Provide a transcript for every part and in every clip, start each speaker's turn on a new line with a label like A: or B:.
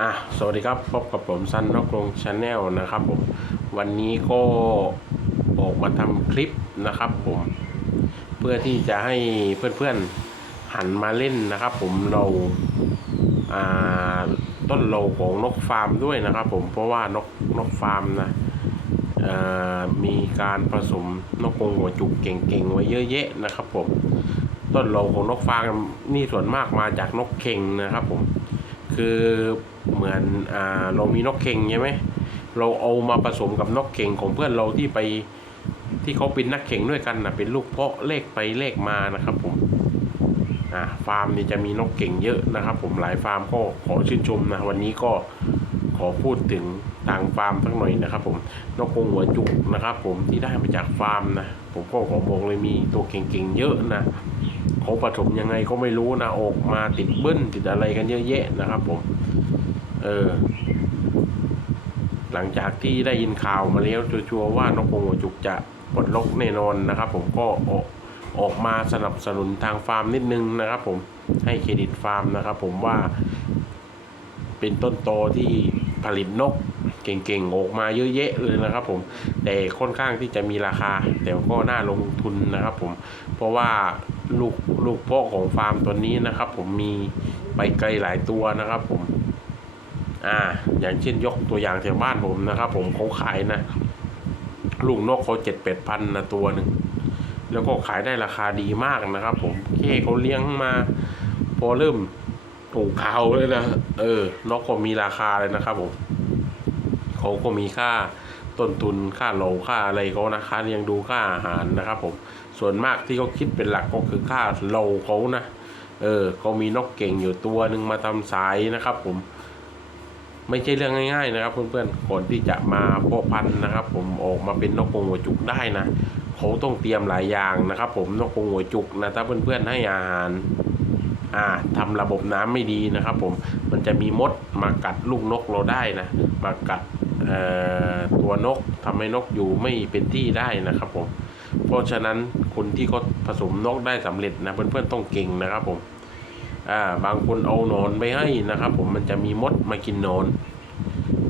A: อะสวัสดีครับพบกับผมซันนกลงชาแนลนะครับผมวันนี้ก็ออกมาทำคลิปนะครับผมเพื่อที่จะให้เพื่อนๆหันมาเล่นนะครับผมเราอ่าต้นโลของนกฟาร์มด้วยนะครับผมเพราะว่านกนกฟาร์มนะมีการผสมนกกรงหัวจุกเก่งๆไว้เยอะแยะนะครับผมต้นโลของนกฟาร์มนี่ส่วนมากมาจากนกเข่งนะครับผม คือเหมือนอ่าเรามีนกเข่งใช่ไหมเราเอามาผสมกับนกเข่งของเพื่อนเราที่ไปที่เขาเป็นนักเข่งด้วยกันนะเป็นลูกเพาะเลขไปเลขมานะครับผมอ่าฟาร์มนี่จะมีนกเก่งเยอะนะครับ ผมหลายฟาร์มก็ขอชื่นชมนะวันนี้ก็ขอพูดถึงทางฟาร์มสักหน่อยนะครับผมนกกงหัวจุกนะครับ ผมที่ได้มาจากฟาร์มนะผมก็ขอบอกเลยมีตัวเก่งๆเยอะนะ เขาผสมยังไงก็ไม่รู้นะออกมาติดเบิ้ลติดอะไรกันเยอะแยะนะครับ ผม เออ หลังจากที่ได้ยินข่าวมาแล้วชัวร์ว่านกกงหัวจุกจะปลดล็อกแน่นอนนะครับ ผมก็ออกออกมาสนับสนุนทางฟาร์มนิดนึงนะครับ ผมให้เครดิตฟาร์มนะครับ ผมว่าเป็นต้นโตที่ ผลิตนกเก่งๆออกมาเยอะแยะเลยนะครับผมแต่ค่อนข้างที่จะมีราคา แต่ก็น่าลงทุนนะครับผมเพราะว่าลูกลูกพ่อของฟาร์มตัวนี้นะครับ ผมมีไปไกลหลายตัวนะครับ ผม อ่า อย่างเช่นยกตัวอย่างแถวบ้านผมนะครับ ผมเขาขายนะลูกนกเขาเจ็ดแปดพันนะตัวหนึ่งแล้วก็ขายได้ราคาดีมากนะครับ ผมแค่เขาเลี้ยงมา พอเริ่ม ปลูกเขาเลยนะ เออนกก็มีราคาเลยนะครับผมเขาก็มีค่าต้นทุนค่าโหลค่าอะไรเขานะค่าเลี้ยงดูค่าอาหารนะครับ ผม ส่วนมากที่เขาคิดเป็นหลักก็คือค่าโหลเขานะ เออเขามีนกเก่งอยู่ตัวหนึ่งมาทำสายนะครับ ผม ไม่ใช่เรื่องง่าย ๆ นะครับ เพื่อนๆก่อนที่จะมาเพาะพันธุ์นะครับ ผมออกมาเป็นนกกรงหัวจุกได้นะเขาต้องเตรียมหลายอย่างนะครับ ผมนกกรงหัวจุกนะถ้าเพื่อนๆให้อาหาร อ่าทำระบบน้ำไม่ดีนะครับผมมันจะมีมดมากัดลูกนกเราได้นะมากัดตัวนกทำให้นกอยู่ไม่เป็นที่ได้นะครับผมเพราะฉะนั้นคนที่เขาผสมนกได้สำเร็จนะเพื่อนๆต้องเก่งนะครับผมอ่าบางคนเอาหนอนไปให้นะครับ ผมมันจะมีมดมากินหนอน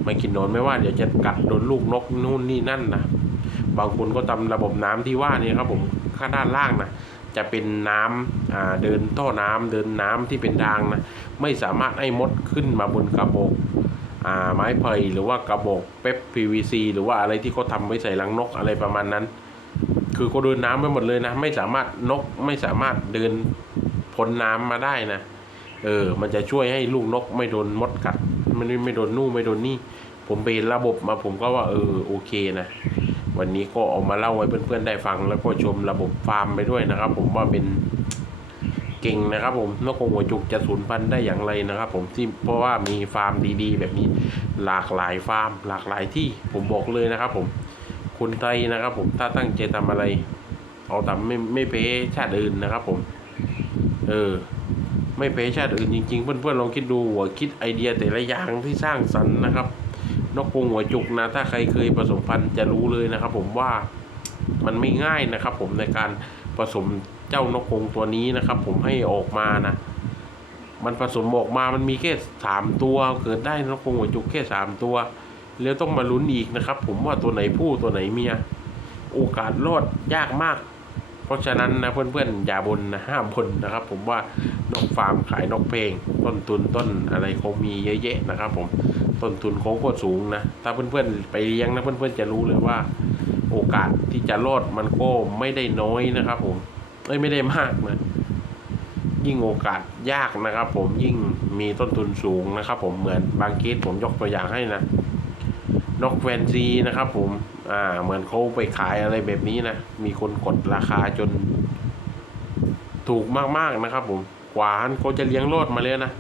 A: มากินหนอนไม่ว่าเดี๋ยวจะกัดโดนลูกนกนู่นนี่นั่นนะบางคนก็ทำระบบน้ำที่ว่านี่ครับผมข้างด้านล่างนะ จะเป็นน้ำเดินท่อน้ำเดินน้ำที่เป็นทางนะไม่สามารถให้มดขึ้นมาบนกระบอกอไม้ไผ่หรือว่ากระบอกเป๊ป PVC หรือว่าอะไรที่เขาทำไว้ใส่รังนกอะไรประมาณนั้น คือเขาเดินน้ำไปหมดเลยนะ ไม่สามารถนกไม่สามารถเดินพ้นน้ำมาได้นะเออ มันจะช่วยให้ลูกนกไม่โดนมดกัดไม่ไม่โดนนู่นไม่โดนนี่ ผมไปเห็นระบบมาผมก็ว่าเออโอเคนะ วันนี้ก็เอามาเล่าให้เพื่อนๆได้ฟัง แล้วก็ชมระบบฟาร์มไปด้วยนะครับ ผมว่าเป็นเก่งนะครับผมนกกงหัวจุกจะสูญพันธุ์ได้อย่างไรนะครับ ผมที่เพราะว่ามีฟาร์มดีๆ แบบนี้หลากหลายฟาร์ม หลากหลายที่ผมบอกเลยนะครับ ผมคนไทยนะครับ ผมถ้าตั้งใจทำอะไร เอาทำไม่ไม่เพ้ชาติอื่นนะครับ ผม เออ ไม่แพ้ชาติอื่นจริงๆ เพื่อนๆลองคิดดูหัวคิดไอเดียแต่ละอย่างที่สร้างสรรค์นะครับ นกกรงหัวจุกนะ ถ้าใครเคยผสมพันธุ์จะรู้เลยนะครับ ผมว่ามันไม่ง่ายนะครับ ผมในการผสมเจ้านกกรงตัวนี้นะครับ ผมให้ออกมานะ มันผสมออกมามันมีแค่สามตัว เกิดได้นกกรงหัวจุกแค่สามตัว แล้วต้องมาลุ้นอีกนะครับ ผมว่าตัวไหนผู้ตัวไหนเมีย โอกาสรอดยากมากเพราะฉะนั้นนะเพื่อนๆอย่าบนนะห้ามบนนะครับ ผมว่านกฟาร์มขายนกเพลง ต้นทุนต้นอะไรเขามีเยอะแยะนะครับ ผม ต้นทุนเขาก็สูงนะ ถ้าเพื่อนๆไปเลี้ยงนะเพื่อนๆจะรู้เลยว่า โอกาสที่จะรอดมันก็ไม่ได้น้อยนะครับ ผมเอ้ยไม่ได้มากนะยิ่งโอกาสยากนะครับ ผมยิ่งมีต้นทุนสูงนะครับ ผมเหมือนบางเคสผมยกตัวอย่างให้นะนกแฟนซีนะครับ ผมอ่าเหมือนเขาไปขายอะไรแบบนี้นะมีคนกดราคาจน ถูกมากๆนะครับ ผมกว่าเขาจะเลี้ยงรอดมาเลยนะ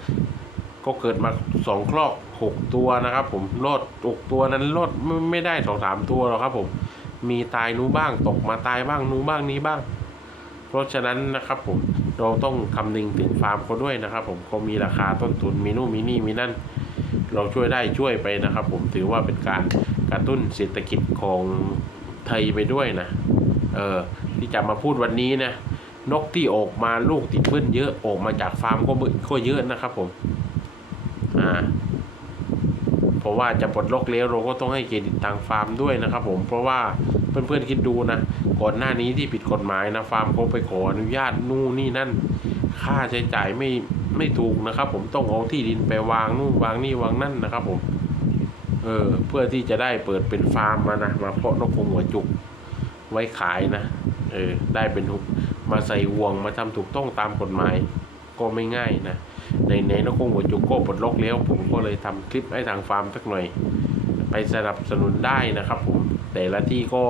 A: ก็เกิดมาสองคลอกหกตัวนะครับ ผมรอดหกตัวนั้นรอดไม่ได้สองสามตัวหรอกครับ ผม มีตายนู้บ้างตกมาตายบ้างนู้บ้างนี้บ้าง เพราะฉะนั้นนะครับ ผมเราต้องคำนึงถึงฟาร์มเขาด้วยนะครับ ผมเขามีราคาต้นทุนมีนู่นมีนี่มีนั่น เราช่วยได้ช่วยไปนะครับ ผมถือว่าเป็นการกระตุ้นเศรษฐกิจของไทยไปด้วยนะ เออที่จะมาพูดวันนี้นะนกที่ออกมาลูกติดเบิ้ลเยอะออกมาจากฟาร์มก็เยอะนะครับ ผม เพราะว่าจะปลดล็อกแล้วเราก็ต้องให้เครดิตทางฟาร์มด้วยนะครับผมเพราะว่าเพื่อนๆคิดดูนะ ก่อนหน้านี้ที่ผิดกฎหมายนะฟาร์มเขาไปขออนุญาตนู่นนี่นั่น ค่าใช้จ่ายไม่ไม่ถูกนะครับ ผมต้องเอาที่ดินไปวางนู่นวางนี่วางนั่นนะครับ ผมเออเพื่อที่จะได้เปิดเป็นฟาร์มมานะมาเพาะนกกรงหัวจุกไว้ขายนะเออได้เป็นหุมาใส่ห่วงมาทำถูกต้องตามกฎหมาย ก็ไม่ง่ายนะ ในในนกกรงหัวจุกโก็ปลดล็อกแล้ว ผมก็เลยทำคลิปให้ทางฟาร์มสักหน่อย ไปสนับสนุนได้นะครับผมแต่ละที่ก็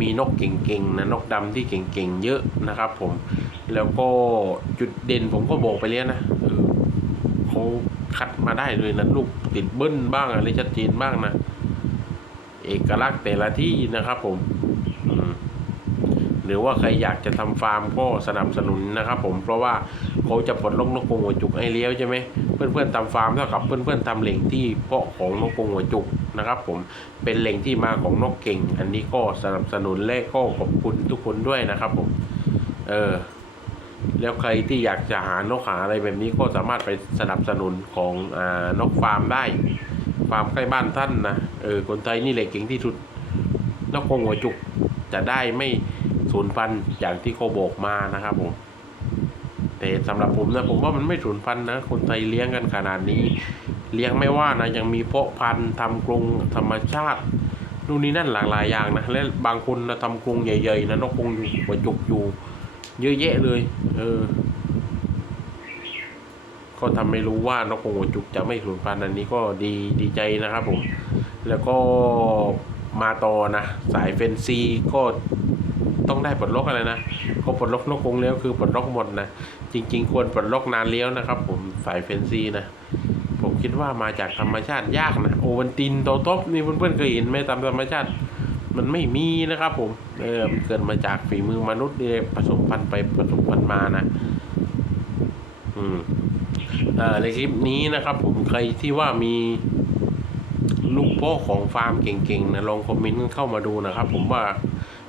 A: มีนกเก่งๆนะนกดำที่เก่งๆเยอะนะครับ ผมแล้วก็จุดเด่นผมก็บอกไปแล้วนะเออเขาคัดมาได้เลยนะลูกติดเบิ้ลบ้างอะไรชัดเจนบ้างนะ เอกลักษณ์แต่ละที่นะครับผม รือว่าใครอยากจะทำฟาร์มก็สนับสนุนนะครับผมเพราะว่าเขาจะปลดล็อกนกกรงหัวจุกให้เลี้ยวใช่ไหมเพื่อนๆทำฟาร์มเท่ากับเพื่อนๆทำเหล่งที่เพาะของนกกรงหัวจุกนะครับผมเป็นแหล่งที่มาของนกเก่ง อันนี้ก็สนับสนุนและก็ขอบคุณทุกคนด้วยนะครับผมเออแล้วใครที่อยากจะหานกหาอะไรแบบนี้ก็สามารถไปสนับสนุนของอานกฟาร์มได้ฟาร์มใกล้บ้านท่านนะเออคนไทยนี่แหละเก่งที่สุดนกกรงหัวจุกจะได้ไม่ สูญพันธุ์อย่างที่เขาบอกมานะครับผมแต่สำหรับผมนะผมว่ามันไม่สูญพันธุ์นะ คนไทยเลี้ยงกันขนาดนี้ เลี้ยงไม่ว่านะยังมีเพาะพันธุ์ทำกรงธรรมชาตินู่นนี่นั่นหลากหลายอย่างนะและบางคนนะทำกรงใหญ่ๆนะนกกรงอยู่หัวจุกอยู่เยอะแยะเลย เออ ก็ทำให้รู้ว่านกกรงหัวจุกจะไม่สูญพันธุ์อันนี้ก็ดีดีใจนะครับผม แล้วก็มาต่อนะ สายเฟนซีก็ ต้องได้ปลดล็อกอะไรนะก็ปลดล็อกนกกรงแล้วคือปลดล็อกหมดนะจริง ๆ ควรปลดล็อกนานแล้วนะครับ ผมสายเฟนซีนะผมคิดว่ามาจากธรรมชาติยากนะโอวันตินโตโตบนี่เพื่อนๆเคยเห็นไหมตามธรรมชาติ มันไม่มีนะครับผมเออมันเกิดมาจากฝีมือมนุษย์นี่ผสมพันธุ์ไปผสมพันธุ์มานะ อืมอ่าในคลิปนี้นะครับ ผมใครที่ว่ามีลูกพ่อของฟาร์มเก่งๆนะลองคอมเมนต์เข้ามาดูนะครับ ผมว่า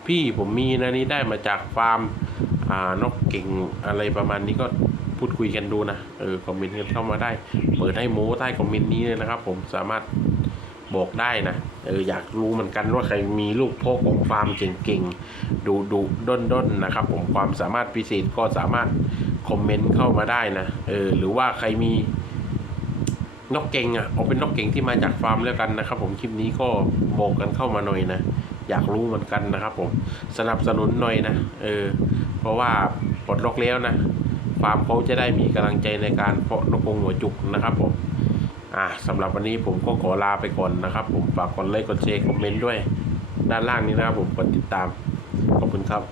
A: พี่ผมมีนะนี่ได้มาจากฟาร์มนกเก่งอะไรประมาณนี้ก็พูดคุยกันดูนะเออคอมเมนต์กันเข้ามาได้ เปิดให้โม้ใต้คอมเมนต์นี้เลยนะครับ ผมสามารถบอกได้นะเอออยากรู้เหมือนกันว่าใครมีลูกพ่อของฟาร์มเก่งๆดูดูด้นด้นนะครับ ผมความสามารถพิเศษก็สามารถคอมเมนต์เข้ามาได้นะเออหรือว่าใครมีนกเก่งอะเอาเป็นนกเก่งที่มาจากฟาร์มแล้วกันนะครับ ผมคลิปนี้ก็บอกกันเข้ามาหน่อยนะ อยากรู้เหมือนกันนะครับผมสนับสนุนหน่อยนะเออเพราะว่าปลดล็อกแล้วนะฟาร์มเขาจะได้มีกำลังใจในการเพาะนกกงหัวจุกนะครับผมอ่าสำหรับวันนี้ผมก็ขอลาไปก่อนนะครับผมฝากกดไลค์กดแชร์คอมเมนต์ด้วย ด้านล่างนี้นะครับผมกดติดตามขอบคุณครับ